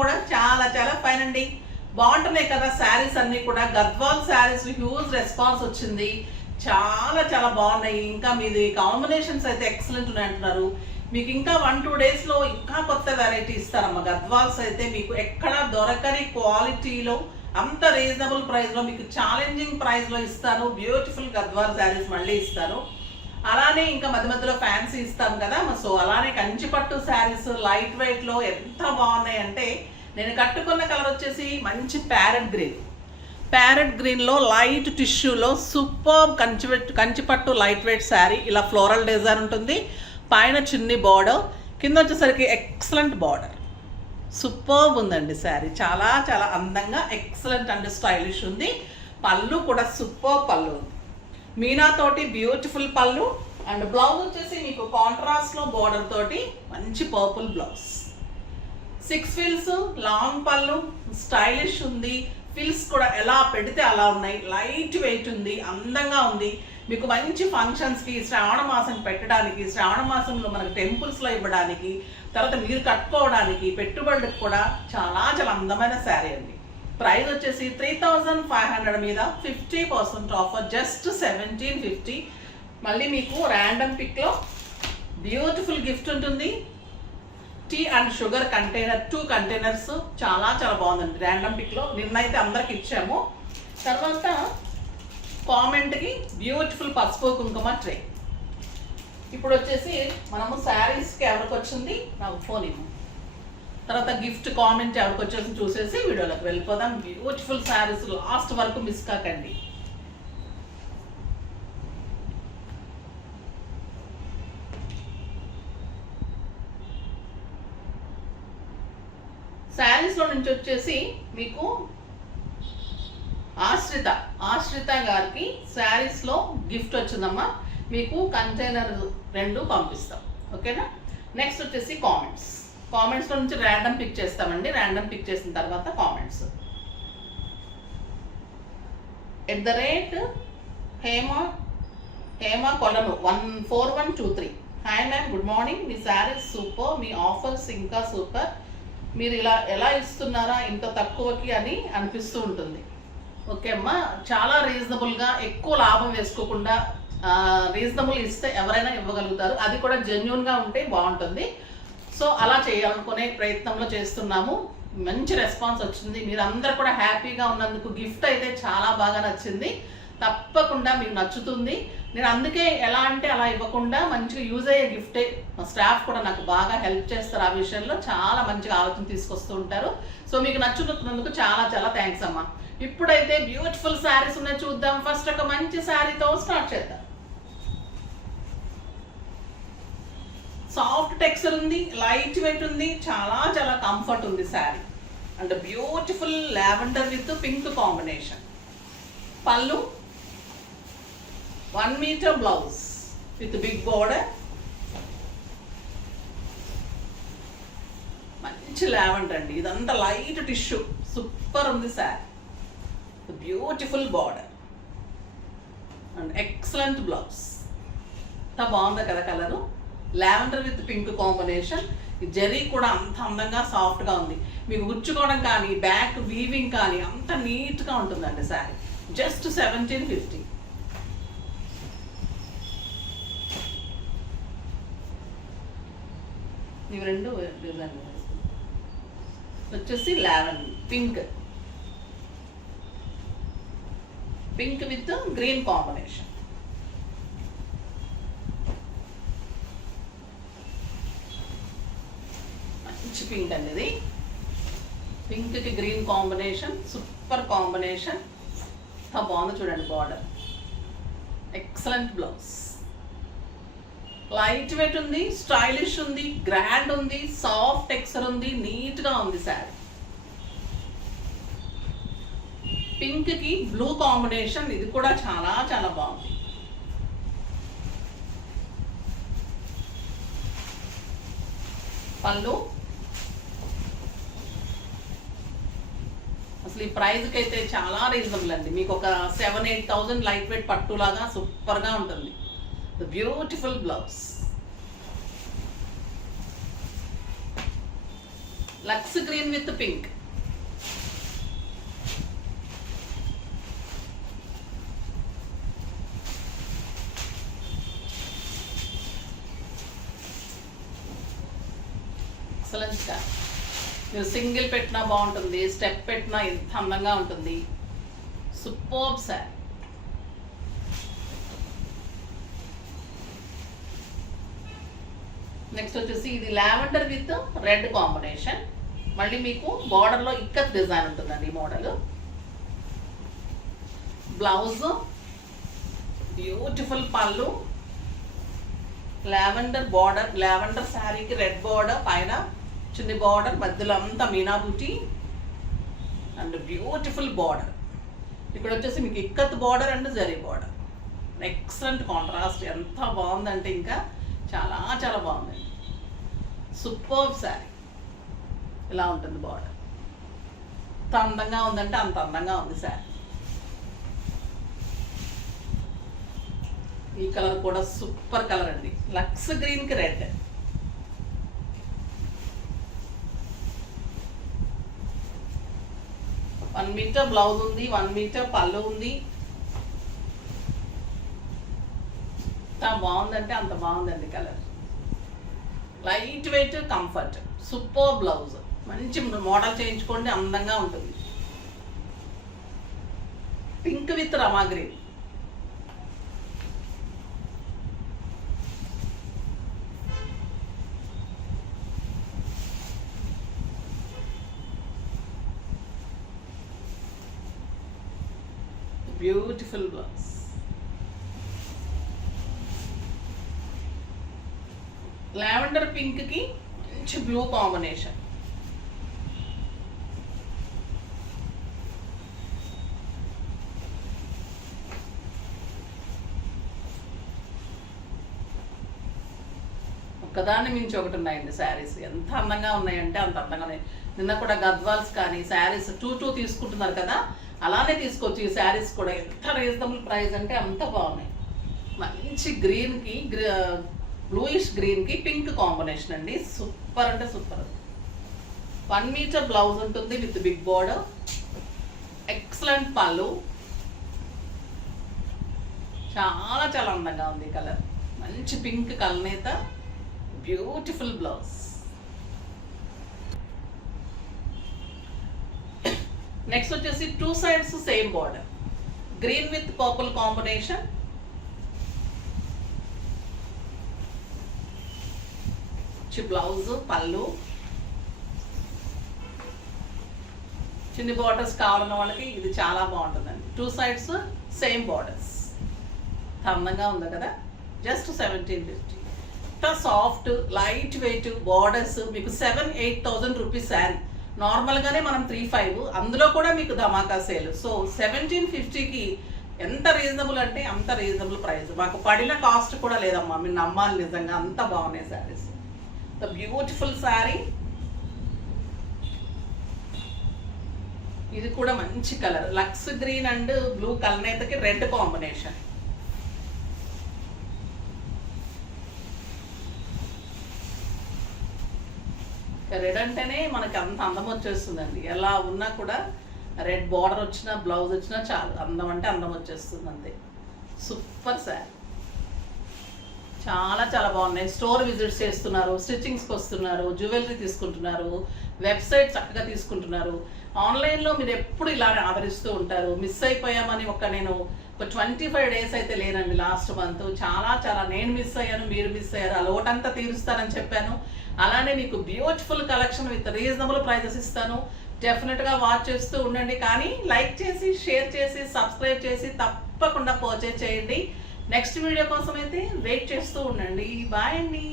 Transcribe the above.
కూడా చాలా చాలా ఫైన్ అండి. బాగుంటున్నాయి కదా శారీస్ అన్ని కూడా. గద్వాల్ శారీస్ హ్యూజ్ రెస్పాన్స్ వచ్చింది, చాలా చాలా బాగున్నాయి. ఇంకా మీది కాంబినేషన్స్ అయితే ఎక్సలెంట్ ఉన్నాయి అంటున్నారు. మీకు ఇంకా 1-2 డేస్లో ఇంకా కొత్త వెరైటీ ఇస్తారమ్మా. గద్వాల్స్ అయితే మీకు ఎక్కడ దొరకని క్వాలిటీలో, అంత రీజనబుల్ ప్రైస్లో, మీకు ఛాలెంజింగ్ ప్రైస్లో ఇస్తాను. బ్యూటిఫుల్ గద్వాల్ శారీస్ మళ్ళీ ఇస్తాను. అలానే ఇంకా మధ్య మధ్యలో ఫ్యాన్సీ ఇస్తాం కదా, సో అలానే కంచిపట్టు శారీస్ లైట్ వెయిట్లో ఎంత బాగున్నాయి అంటే, నేను కట్టుకున్న కలర్ వచ్చేసి మంచి ప్యారెట్ గ్రీన్లో లైట్ టిష్యూలో సూపర్ కంచిపట్టు లైట్ వెయిట్ శారీ. ఇలా ఫ్లోరల్ డిజైన్ ఉంటుంది, పైన చిన్ని బార్డర్, కింద వచ్చేసరికి ఎక్సలెంట్ బార్డర్. సూపర్ ఉందండి శారీ, చాలా చాలా అందంగా ఎక్సలెంట్ అండ్ స్టైలిష్ ఉంది. పళ్ళు కూడా సూపర్ పళ్ళు ఉంది, మీనాతోటి బ్యూటిఫుల్ పళ్ళు. అండ్ బ్లౌజ్ వచ్చేసి మీకు కాంట్రాస్ట్లో బార్డర్ తోటి మంచి పర్పుల్ బ్లౌజ్. 6 ఫిల్స్ లాంగ్ పళ్ళు, స్టైలిష్ ఉంది. ఫిల్స్ కూడా ఎలా పెడితే అలా ఉన్నాయి, లైట్ వెయిట్ ఉంది, అందంగా ఉంది. మీకు మంచి ఫంక్షన్స్కి, శ్రావణ మాసం పెట్టడానికి, శ్రావణ మాసంలో మనకు టెంపుల్స్లో ఇవ్వడానికి, తర్వాత మీరు కట్టుకోవడానికి, పెట్టుబడులకు కూడా చాలా చాలా అందమైన శారీ అండి. ప్రైస్ వచ్చేసి 3500 మీద 50% ఆఫర్, జస్ట్ 1750. మళ్ళీ మీకు ర్యాండమ్ పిక్లో బ్యూటిఫుల్ గిఫ్ట్ ఉంటుంది. Tea and sugar container, 2 containers, చాలా చాలా బాగుందండి. ర్యాండమ్ పిక్లో నిన్నైతే అందరికి ఇచ్చాము. తర్వాత కామెంట్కి బ్యూటిఫుల్ పసుపు కుంకుమ ట్రే. ఇప్పుడు వచ్చేసి మనము శారీస్కి ఎవరికి వచ్చింది నాకు ఫోన్ ఇవ్వు, తర్వాత గిఫ్ట్ కామెంట్ ఎవరికి వచ్చేసి చూసేసి వీడియోలోకి వెళ్ళిపోదాం. బ్యూటిఫుల్ శారీస్ లాస్ట్ వరకు మిస్ కాకండి. శారీస్లో నుంచి వచ్చేసి మీకు ఆశ్రిత గారికి శారీస్లో గిఫ్ట్ వచ్చిందమ్మా. మీకు కంటైనర్ 2 పంపిస్తాం, ఓకేనా. నెక్స్ట్ వచ్చేసి కామెంట్స్లో నుంచి ర్యాండమ్ పిక్ చేస్తామండి. ర్యాండమ్ పిక్ చేసిన తర్వాత comments. Hema Kolanu 14123. Hi ma'am, good morning. మీ శారీస్ సూపర్, మీ ఆఫర్స్ ఇంకా సూపర్. మీరు ఇలా ఎలా ఇస్తున్నారా ఇంత తక్కువకి అని అనిపిస్తూ ఉంటుంది. ఓకే అమ్మా, చాలా రీజనబుల్గా, ఎక్కువ లాభం వేసుకోకుండా రీజనబుల్ ఇస్తే ఎవరైనా ఇవ్వగలుగుతారు. అది కూడా జెన్యూన్గా ఉంటే బాగుంటుంది. సో అలా చేయాలనుకునే ప్రయత్నంలో చేస్తున్నాము. మంచి రెస్పాన్స్ వచ్చింది, మీరందరూ కూడా హ్యాపీగా ఉన్నందుకు. గిఫ్ట్ అయితే చాలా బాగా నచ్చింది, తప్పకుండా మీకు నచ్చుతుంది. నేను అందుకే ఎలా అంటే అలా ఇవ్వకుండా మంచిగా యూజ్ అయ్యే గిఫ్టే. మా స్టాఫ్ కూడా నాకు బాగా హెల్ప్ చేస్తారు ఆ విషయంలో, చాలా మంచిగా ఆలోచన తీసుకొస్తూ ఉంటారు. సో మీకు నచ్చుతున్నందుకు చాలా చాలా థ్యాంక్స్ అమ్మా. ఇప్పుడైతే బ్యూటిఫుల్ శారీస్ ఉన్నాయి, చూద్దాం. ఫస్ట్ ఒక మంచి శారీతో స్టార్ట్ చేద్దాం. సాఫ్ట్ టెక్స్చర్ ఉంది, లైట్ వెయిట్ ఉంది, చాలా చాలా కంఫర్ట్ ఉంది sari. And beautiful lavender with pink combination. పళ్ళు 1 meter blouse with big border. మంచి లావెండర్ అండి, ఇదంతా లైట్ టిష్యూ, సూపర్ ఉంది sari. Beautiful border and excellent blouse. అంత బాగుంది కదా colour. Lavender with pink combination. ఈ జరీ కూడా అంత అందంగా సాఫ్ట్గా ఉంది. మీకు గుచ్చుకోవడం కానీ, బ్యాక్ వీవింగ్ కానీ అంత నీట్గా ఉంటుందండి శారీ. జస్ట్ 1750. ఇవి 2 డిజైన్ వచ్చేసి lavender pink with green combination. మంచి పింక్ అండి ఇది. పింక్కి గ్రీన్ కాంబినేషన్, సూపర్ కాంబినేషన్. బాగుంది చూడండి border. Excellent blouse. Light weight ఉంది, స్టైలిష్ ఉంది, గ్రాండ్ ఉంది, సాఫ్ట్ టెక్స్చర్ ఉంది, నీట్గా ఉంది శారీ. పింక్కి బ్లూ కాంబినేషన్, ఇది కూడా చాలా చాలా బాగుంది. పళ్ళు అసలు ఈ ప్రైస్కి అయితే చాలా రీజనబుల్ అండి. మీకు ఒక 7-8,000 లైట్ వెయిట్ పట్టులాగా సూపర్గా ఉంటుంది. The beautiful blouse. Luxe green with pink. ఎక్సలెంట్గా మీరు సింగిల్ పెట్టినా బాగుంటుంది, స్టెప్ పెట్టినా ఎంత అందంగా ఉంటుంది. సూపర్బ్ శారీ. నెక్స్ట్ వచ్చేసి ఇది లావెండర్ విత్ రెడ్ కాంబినేషన్. మళ్ళీ మీకు బార్డర్లో ఇక్కత్ డిజైన్ ఉంటుందండి ఈ మోడల్. బ్లౌజ్ బ్యూటిఫుల్ పళ్ళు, లావెండర్ బార్డర్, లావెండర్ శారీకి రెడ్ బార్డర్, పైన చిన్న బార్డర్, మధ్యలో అంతా మీనా బూటీ అండ్ బ్యూటిఫుల్ బార్డర్. ఇక్కడ వచ్చేసి మీకు ikat border and zari border. Excellent contrast, ఎంత బాగుందంటే ఇంకా చాలా చాలా బాగుందండి. సూపర్బ్ శారీ. ఇలా ఉంటుంది బార్డర్. ఎంత అందంగా ఉందంటే అంత అందంగా ఉంది శారీ. ఈ కలర్ కూడా సూపర్ కలర్ అండి, లక్స్ గ్రీన్కి రెడ్. వన్ మీటర్ బ్లౌజ్ ఉంది, 1 మీటర్ పళ్ళు ఉంది. ఎంత బాగుందంటే అంత బాగుందండి colour. Light weight, comfort, super blouse. మంచి మోడల్ చేయించుకోండి, అందంగా ఉంటుంది. Pink with Rama green. Beautiful blouse. Lavender pink కి మంచి బ్లూ కాంబినేషన్. ఒకదాన్ని మించి ఒకటి ఉన్నాయండి శారీస్. ఎంత అందంగా ఉన్నాయంటే అంత అందంగా ఉన్నాయి. నిన్న కూడా గద్వాల్స్ కానీ శారీస్ 2 తీసుకుంటున్నారు కదా, అలానే తీసుకోవచ్చు. ఈ శారీస్ కూడా ఎంత రీజనబుల్ ప్రైస్ అంటే అంత బాగున్నాయి. మంచి గ్రీన్కి బ్లూయిష్ గ్రీన్కి పింక్ కాంబినేషన్ అండి. సూపర్ అంటే సూపర్. 1 మీటర్ బ్లౌజ్ ఉంటుంది విత్ బిగ్ బార్డర్. ఎక్సలెంట్ పళ్ళు. చాలా చాలా అందంగా ఉంది కలర్. మంచి పింక్ కలనేత, బ్యూటిఫుల్ బ్లౌజ్. నెక్స్ట్ వచ్చేసి 2 sides same border, green with purple combination. Blouse, పళ్ళు, చిన్ని బార్డర్స్ కావాలన్న వాళ్ళకి ఇది చాలా బాగుంటుందండి. 2 సైడ్స్ సేమ్ బార్డర్స్. అందంగా ఉంది కదా. జస్ట్ 1750. ఇంత సాఫ్ట్ లైట్ వెయిట్ బార్డర్స్. మీకు 7,000-8,000 రూపీస్ శారీ. నార్మల్గానే మనం 3,500, అందులో కూడా మీకు ధమాకా సేల్. సో 1750కి ఎంత రీజనబుల్ అంటే అంత రీజనబుల్ ప్రైస్. మాకు పడిన కాస్ట్ కూడా లేదమ్మా, మీరు నమ్మాలి. నిజంగా అంత బాగున్నాయి శారీస్. The beautiful sari. ఇది కూడా మంచి కలర్, లక్స్ గ్రీన్ అండ్ బ్లూ కలనేతకి రెడ్ కాంబినేషన్. రెడ్ అంటేనే మనకి అంత అందం వచ్చేస్తుందండి. ఎలా ఉన్నా కూడా రెడ్ బార్డర్ వచ్చినా బ్లౌజ్ వచ్చినా చాలు, అందం అంటే అందం వచ్చేస్తుంది అంతే. సూపర్ శారీ. చాలా చాలా బాగున్నాయి. స్టోర్ విజిట్స్ చేస్తున్నారు, స్టిచ్చింగ్స్కి వస్తున్నారు, జ్యువెలరీ తీసుకుంటున్నారు, వెబ్సైట్ చక్కగా తీసుకుంటున్నారు. ఆన్లైన్లో మీరు ఎప్పుడు ఇలానే ఆదరిస్తూ ఉంటారు. మిస్ అయిపోయామని నేను ఒక 25 డేస్ అయితే లేనండి లాస్ట్ మంత్. చాలా చాలా నేను మిస్ అయ్యాను, మీరు మిస్ అయ్యారు. ఆ లోటంతా తీరుస్తానని చెప్పాను. అలానే మీకు beautiful collection with reasonable prices ఇస్తాను. డెఫినెట్గా వాచ్ చేస్తూ ఉండండి. కానీ లైక్ చేసి, షేర్ చేసి, సబ్స్క్రైబ్ చేసి తప్పకుండా పర్చేజ్ చేయండి. నెక్స్ట్ వీడియో కోసం అయితే వెయిట్ చేస్తూ ఉండండి. బాయ్ అండి.